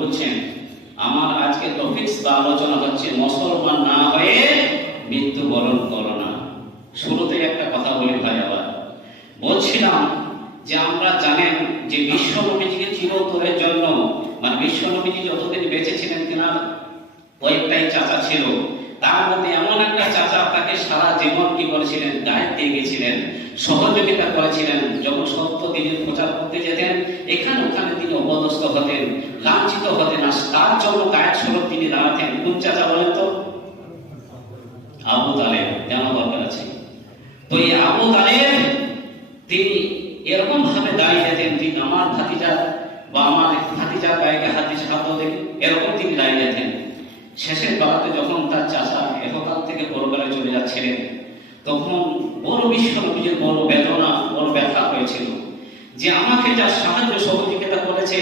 বলছেন, আমার আজকে টপিকস বা আলোচনা হচ্ছে মুসলমান না হয়ে মৃত্যুবরণ করো না। শুরুতে একটা কথা বলি ভাই, আবার বলছিলাম যে আমরা জানেন যে বিশ্ব নবীজিকে চিরতরের জন্য, মানে বিশ্ব নবীজি যতদিন বেঁচে ছিলেন তিনার কয়েকটাই চাচা ছিল, তার মধ্যে এমন একটা চাচা তাকে সারা জীবন কি করেছিলেন, দায়িত্ব দিয়ে গেছিলেন, সহযোগিতা করেছিলেন। যখন সত্য দিনের প্রচার করতে যেতেন, এখানে ওখানে তিনি অপদস্থ হতেন, লাঞ্ছিত হতেন, আর তার জন্য গায়ের স্বরূপ তিনি দাঁড়াতেন। কোন চাচা বলেন তো? আবু তালেব। জানা দরকার আছে। তো এই আবু তালেব তিনি এরকম ভাবে দাঁড়িয়ে যেতেন, তিনি আমার ভাতিজা বা আমার ভাতিজার গায়ে হাতে হাত দেন, এরকম তিনি দাঁড়িয়ে যেতেন। শেষের বেলাতে যখন তার চাচা এহকাল থেকে পরকালে চলে যাচ্ছিলেন, তখন বড় বিশ্ব নবীজির বড় বেদনা, বড় ব্যথা হয়েছিল যে আমাকে যা সাহায্য সহযোগিতা করেছে